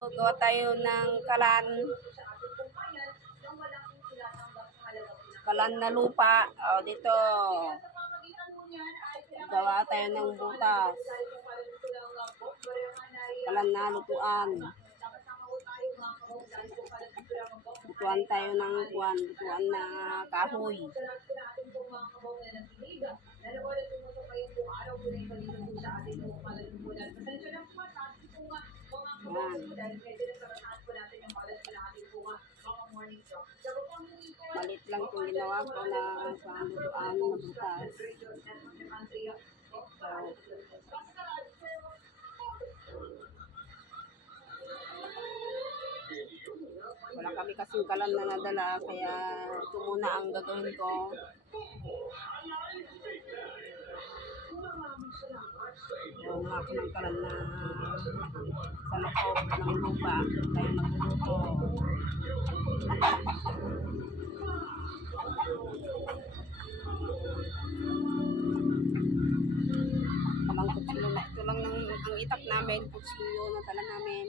Gawa tayo ng kalan na lupa. O, dito. Gawa tayo ng butas. Kalan na lutuan. Lutuan tayo ng lutuan na kahoy. Malit lang itong ginawa ko na sa lutuan na butas. Wala kami kasing kalan na nadala, kaya ito muna ang gagawin ko. Mga ako ng kalan na sa loob ng lupa, kaya magluluto. Walang kutsilyo na. Ito lang ang itak namin, kutsilyo na tala namin.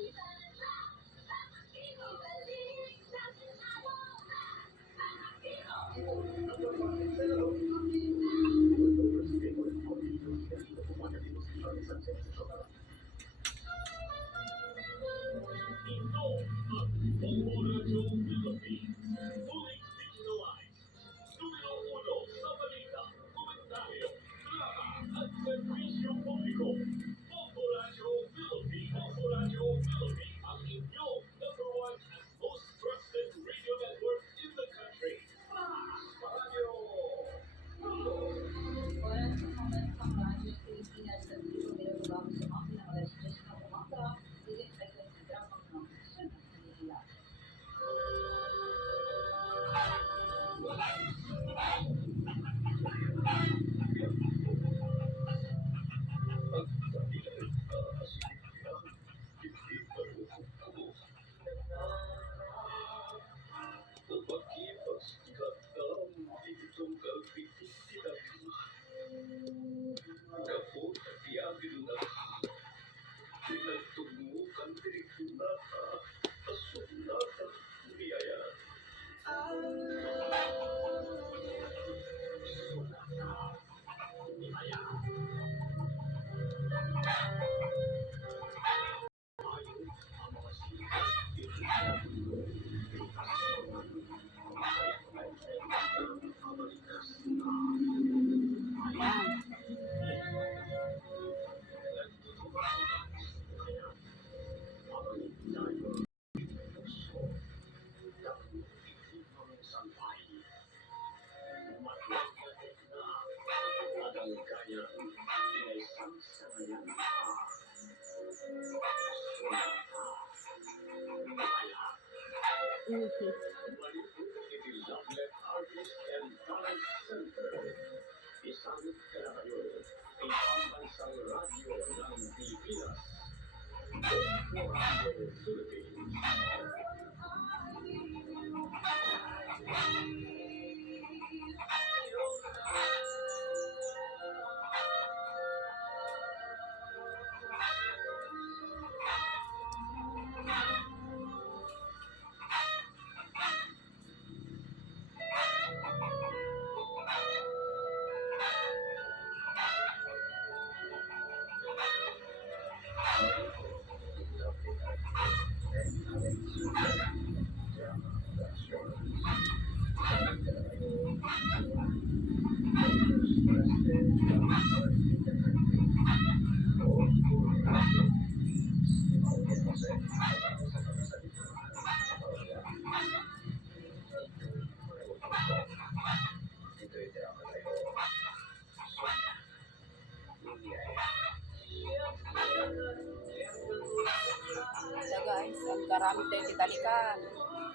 Guys, ang karami tayong kitalikan.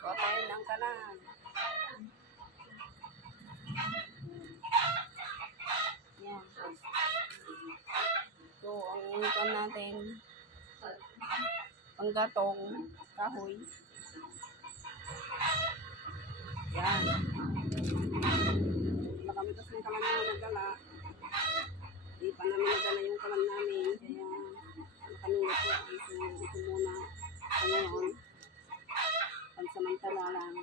Kuha tayo ng kalan. Yan. So, ang unutan natin, panggatong kahoy. Yan. Marami kasing kalan na nadala. Di pa namin nadala yung kalan namin. Kaya, kami ito muna. Sa ngayon, pansamantala lang.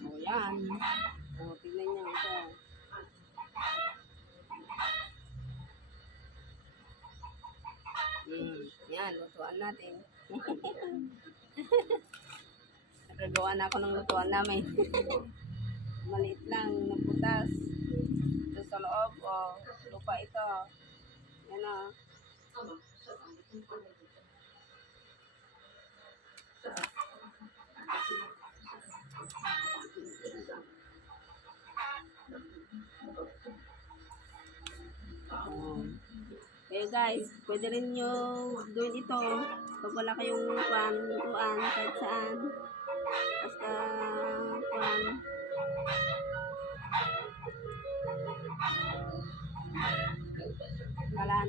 O yan. O, tignan niyo ito. Yan, lutuan natin. Nagagawa na ako ng lutuan namin. Maliit lang ng butas. Ito sa loob, o, lupa ito. Yan o. Okay guys, pwede rin nyo gawin ito pag wala kayong lutuan kahit saan. Basta kalan.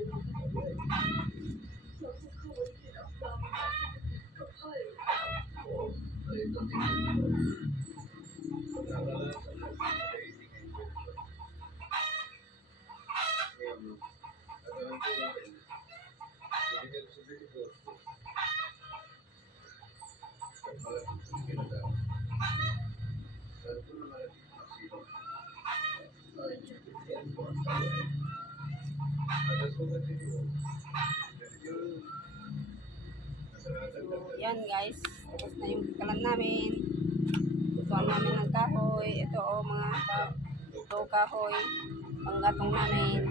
So, yan guys, tapos na yung kalan namin. Lutuan namin ng kahoy. Ito o, mga kahoy, panggatong namin.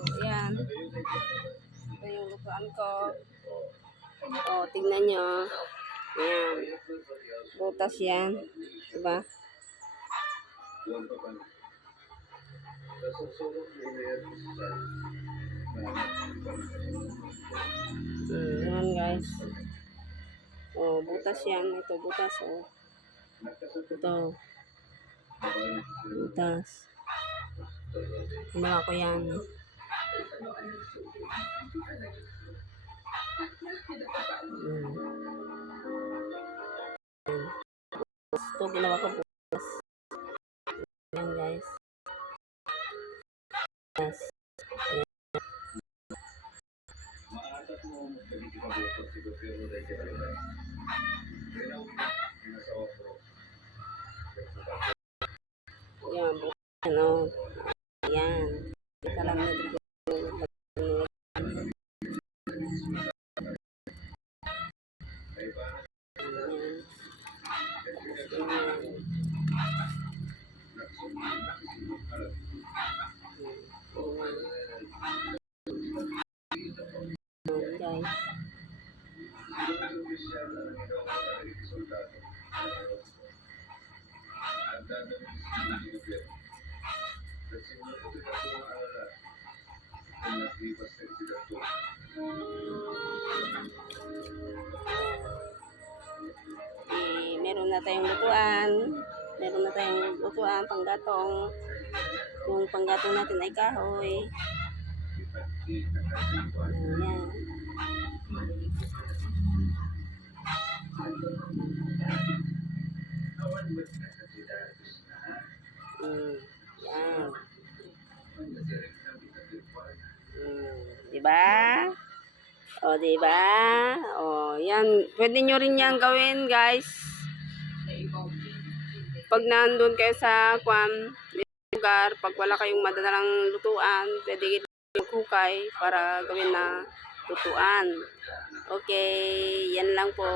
So, yan. Ito yung lutuan ko. O, tignan nyo. Yan. Butas yan. Diba? Yan guys. O, butas yan. Ito, butas o. Ito. Butas. Ginawa ko yan. Ito, ginawa ko butas. Yan guys. Yes. Yan, ano, yan. Kita lang nito. Guys. Meron na tayong lutuan. Meron na tayong lutuan, panggatong. Yung panggatong natin ay kahoy. Ayan. Yan. Diba? O, diba? O, yan. Pwede nyo rin yan gawin, guys. Pag nandun kayo sa lugar, pag wala kayong madalang lutuan, pwede maghukay para gawin na lutuan. Okay, yan lang po.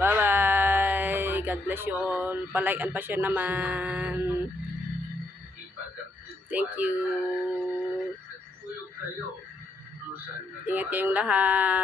Bye-bye. God bless you all. Pa-like and pa-share naman. Thank you. Ingat kayong lahat.